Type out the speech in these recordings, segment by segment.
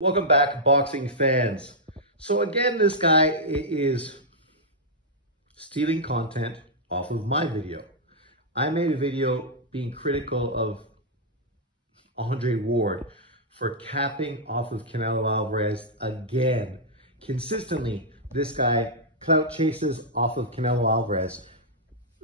Welcome back, boxing fans. So again, this guy is stealing content off of my video. I made a video being critical of Andre Ward for capping off of Canelo Alvarez again. Consistently, this guy clout chases off of Canelo Alvarez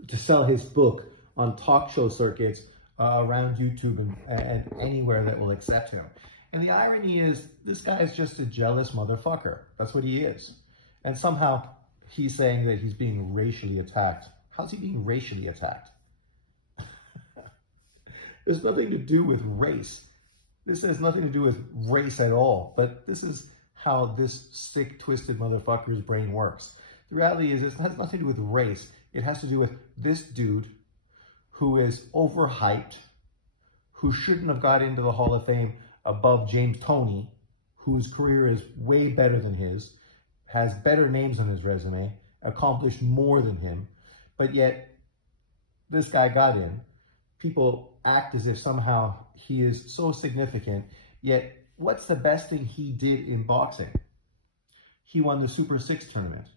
to sell his book on talk show circuits around YouTube and anywhere that will accept him. And the irony is, this guy is just a jealous motherfucker. That's what he is. And somehow he's saying that he's being racially attacked. How's he being racially attacked? There's nothing to do with race. This has nothing to do with race at all. But this is how this sick, twisted motherfucker's brain works. The reality is, it has nothing to do with race. It has to do with this dude who is overhyped, who shouldn't have got into the Hall of Fame above James Toney, whose career is way better than his, has better names on his resume, accomplished more than him, but yet this guy got in. People act as if somehow he is so significant, yet what's the best thing he did in boxing? He won the Super 6 tournament.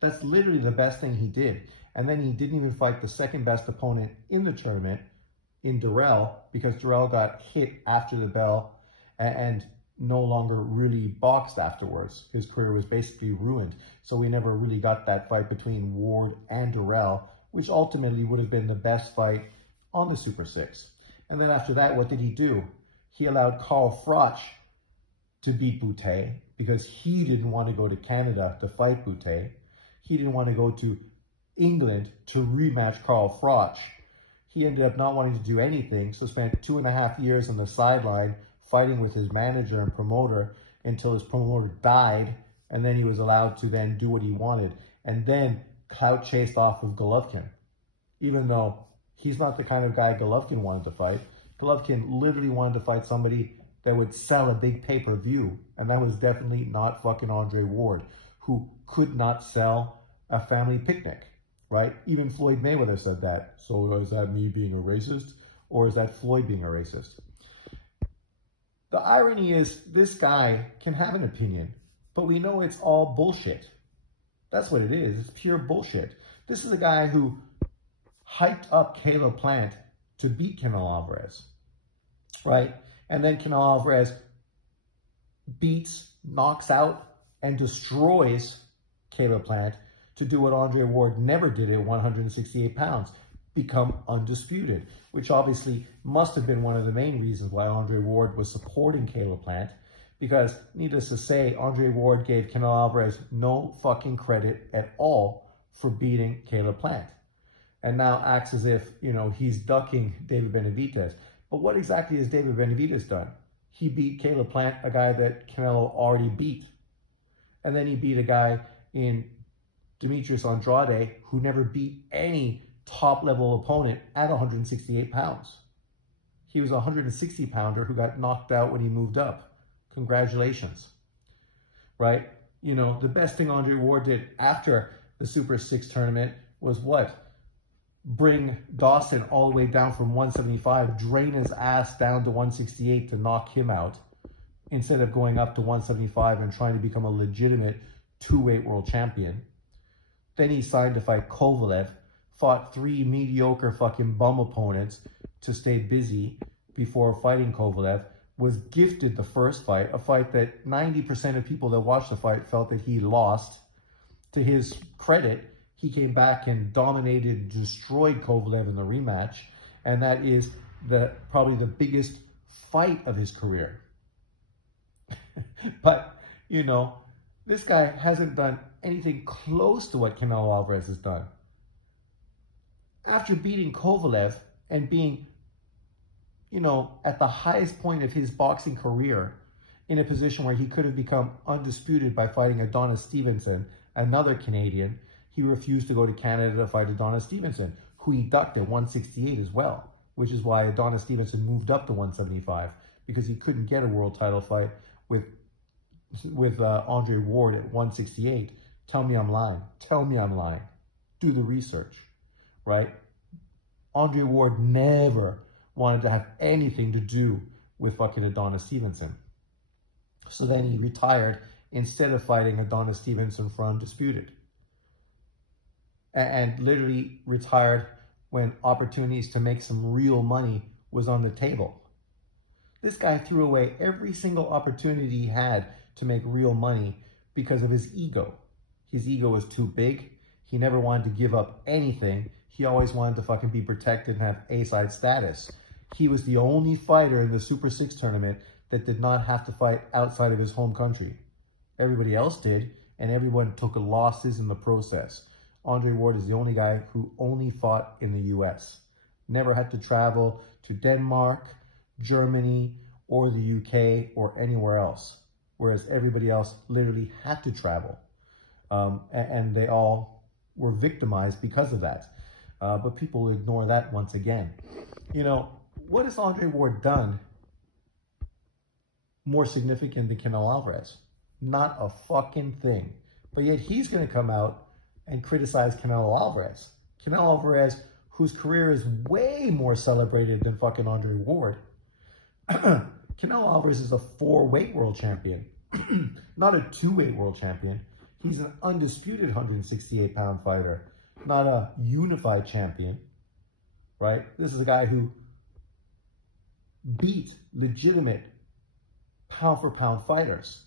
That's literally the best thing he did. And then he didn't even fight the second best opponent in the tournament, in Durrell, because Durrell got hit after the bell and no longer really boxed afterwards. His career was basically ruined. So we never really got that fight between Ward and Durrell, which ultimately would have been the best fight on the Super 6. And then after that, what did he do? He allowed Carl Froch to beat Boutte because he didn't want to go to Canada to fight Boutte. He didn't want to go to England to rematch Carl Froch. He ended up not wanting to do anything, so spent 2.5 years on the sideline fighting with his manager and promoter until his promoter died, and then he was allowed to then do what he wanted, and then clout chased off of Golovkin, even though he's not the kind of guy Golovkin wanted to fight. Golovkin literally wanted to fight somebody that would sell a big pay-per-view, and that was definitely not fucking Andre Ward, who could not sell a family picnic. Right? Even Floyd Mayweather said that. So is that me being a racist? Or is that Floyd being a racist? The irony is, this guy can have an opinion, but we know it's all bullshit. That's what it is. It's pure bullshit. This is a guy who hyped up Caleb Plant to beat Canelo Alvarez. Right? And then Canelo Alvarez beats, knocks out, and destroys Caleb Plant to do what Andre Ward never did at 168 pounds, become undisputed, which obviously must have been one of the main reasons why Andre Ward was supporting Caleb Plant, because needless to say, Andre Ward gave Canelo Alvarez no fucking credit at all for beating Caleb Plant, and now acts as if, you know, he's ducking David Benavidez. But what exactly has David Benavidez done? He beat Caleb Plant, a guy that Canelo already beat, and then he beat a guy in Demetrius Andrade, who never beat any top-level opponent at 168 pounds. He was a 160-pounder who got knocked out when he moved up. Congratulations. Right? You know, the best thing Andre Ward did after the Super 6 tournament was what? Bring Dawson all the way down from 175, drain his ass down to 168 to knock him out, instead of going up to 175 and trying to become a legitimate two-weight world champion. Then he signed to fight Kovalev, fought 3 mediocre fucking bum opponents to stay busy before fighting Kovalev, was gifted the first fight, a fight that 90% of people that watched the fight felt that he lost. To his credit, he came back and dominated, destroyed Kovalev in the rematch, and that is probably the biggest fight of his career. But, you know, this guy hasn't done anything close to what Canelo Alvarez has done. After beating Kovalev and being, you know, at the highest point of his boxing career, in a position where he could have become undisputed by fighting Adonis Stevenson, another Canadian, he refused to go to Canada to fight Adonis Stevenson, who he ducked at 168 as well, which is why Adonis Stevenson moved up to 175, because he couldn't get a world title fight with Andre Ward at 168. Tell me I'm lying. Tell me I'm lying. Do the research, right? Andre Ward never wanted to have anything to do with fucking Adonis Stevenson. So then he retired instead of fighting Adonis Stevenson for Undisputed. And literally retired when opportunities to make some real money was on the table. This guy threw away every single opportunity he had to make real money because of his ego. His ego was too big. He never wanted to give up anything. He always wanted to fucking be protected and have A-side status. He was the only fighter in the Super 6 tournament that did not have to fight outside of his home country. Everybody else did, and everyone took losses in the process. Andre Ward is the only guy who only fought in the US. Never had to travel to Denmark, Germany, or the UK, or anywhere else. Whereas everybody else literally had to travel. And they all were victimized because of that. But people ignore that once again. You know, what has Andre Ward done more significant than Canelo Alvarez? Not a fucking thing. But yet he's going to come out and criticize Canelo Alvarez. Canelo Alvarez, whose career is way more celebrated than fucking Andre Ward. Canelo Alvarez is a 4-weight world champion, not a 2-weight world champion. He's an undisputed 168-pound fighter, not a unified champion, right? This is a guy who beat legitimate pound-for-pound fighters.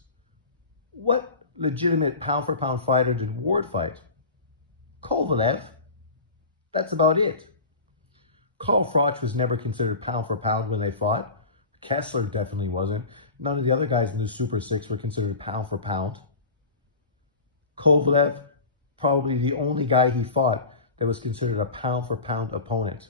What legitimate pound-for-pound fighter did Ward fight? Kovalev. That's about it. Carl Froch was never considered pound-for-pound when they fought. Kessler definitely wasn't. None of the other guys in the Super 6 were considered pound-for-pound. Kovalev, probably the only guy he fought that was considered a pound-for-pound opponent,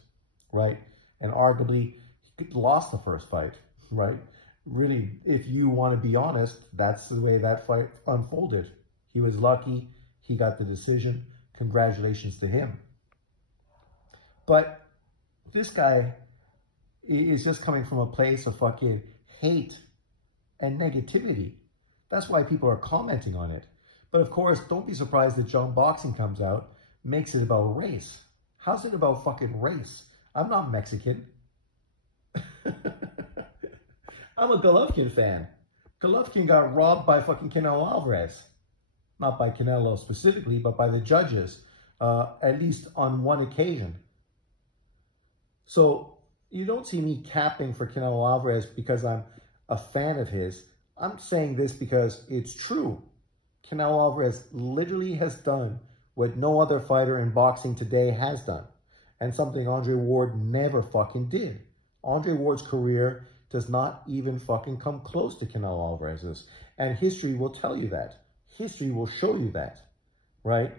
right? And arguably, he lost the first fight, right? Really, if you want to be honest, that's the way that fight unfolded. He was lucky. He got the decision. Congratulations to him. But this guy is just coming from a place of fucking hate and negativity. That's why people are commenting on it. But of course, don't be surprised that John Boxing comes out, makes it about race. How's it about fucking race? I'm not Mexican. I'm a Golovkin fan. Golovkin got robbed by fucking Canelo Alvarez. Not by Canelo specifically, but by the judges, at least on one occasion. So you don't see me capping for Canelo Alvarez because I'm a fan of his. I'm saying this because it's true. Canelo Alvarez literally has done what no other fighter in boxing today has done. And something Andre Ward never fucking did. Andre Ward's career does not even fucking come close to Canelo Alvarez's. And history will tell you that. History will show you that, right?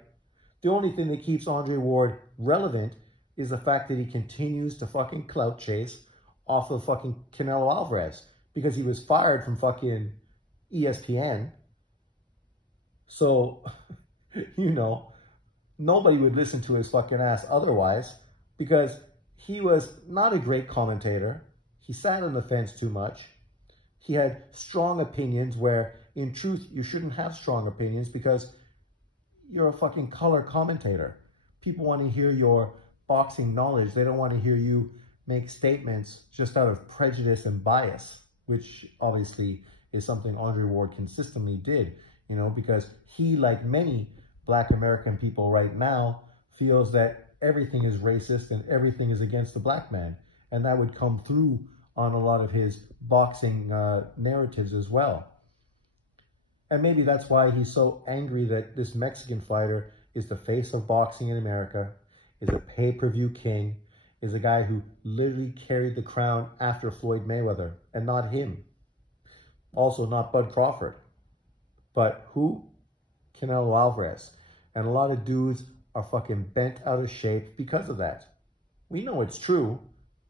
The only thing that keeps Andre Ward relevant is the fact that he continues to fucking clout chase off of fucking Canelo Alvarez because he was fired from fucking ESPN. So, you know, nobody would listen to his fucking ass otherwise because he was not a great commentator. He sat on the fence too much. He had strong opinions where, in truth, you shouldn't have strong opinions because you're a fucking color commentator. People want to hear your boxing knowledge. They don't want to hear you make statements just out of prejudice and bias, which obviously is something Andre Ward consistently did, you know, because he, like many Black American people right now, feels that everything is racist and everything is against the black man. And that would come through on a lot of his boxing narratives as well. And maybe that's why he's so angry that this Mexican fighter is the face of boxing in America, is a pay-per-view king, is a guy who literally carried the crown after Floyd Mayweather, and not him. Also not Bud Crawford. But who? Canelo Alvarez. And a lot of dudes are fucking bent out of shape because of that. We know it's true.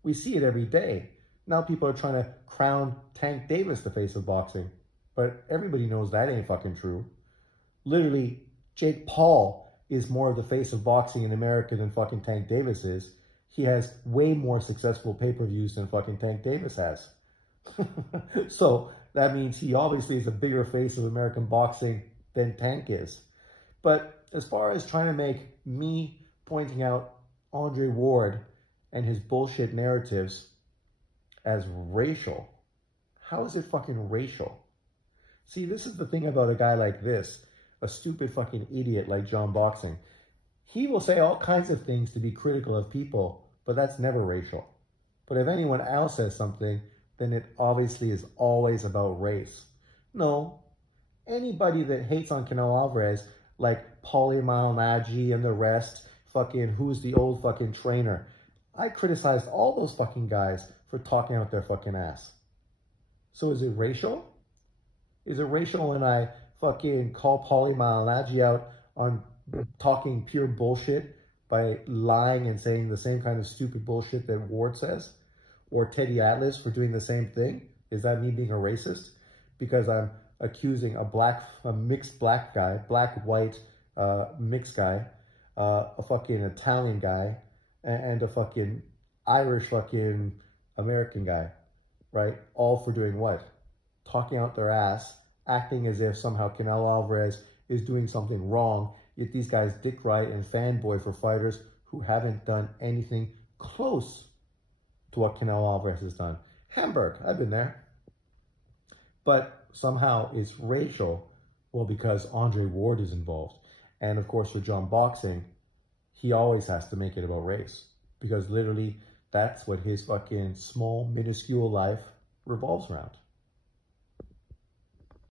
We see it every day. Now people are trying to crown Tank Davis the face of boxing. But everybody knows that ain't fucking true. Literally, Jake Paul is more of the face of boxing in America than fucking Tank Davis is. He has way more successful pay-per-views than fucking Tank Davis has. So that means he obviously is a bigger face of American boxing than Tank is. But as far as trying to make me pointing out Andre Ward and his bullshit narratives as racial, how is it fucking racial? See, this is the thing about a guy like this, a stupid fucking idiot like John Boxing. He will say all kinds of things to be critical of people, but that's never racial. But if anyone else says something, then it obviously is always about race. No, anybody that hates on Canelo Alvarez, like Paulie Malignaggi and the rest, fucking who's the old fucking trainer, I criticized all those fucking guys for talking out their fucking ass. So is it racial? Is it racial when I fucking call Paulie Malignaggi out on talking pure bullshit by lying and saying the same kind of stupid bullshit that Ward says? Or Teddy Atlas for doing the same thing? Is that me being a racist? Because I'm accusing a mixed black guy, black-white mixed guy, a fucking Italian guy, and a fucking Irish fucking American guy, right? All for doing what? Talking out their ass, acting as if somehow Canelo Alvarez is doing something wrong, yet these guys dick ride and fanboy for fighters who haven't done anything close to what Canelo Alvarez has done. Hamburg, I've been there. But somehow it's racial, well, because Andre Ward is involved. And of course, for John Boxing, he always has to make it about race. Because literally, that's what his fucking small, minuscule life revolves around.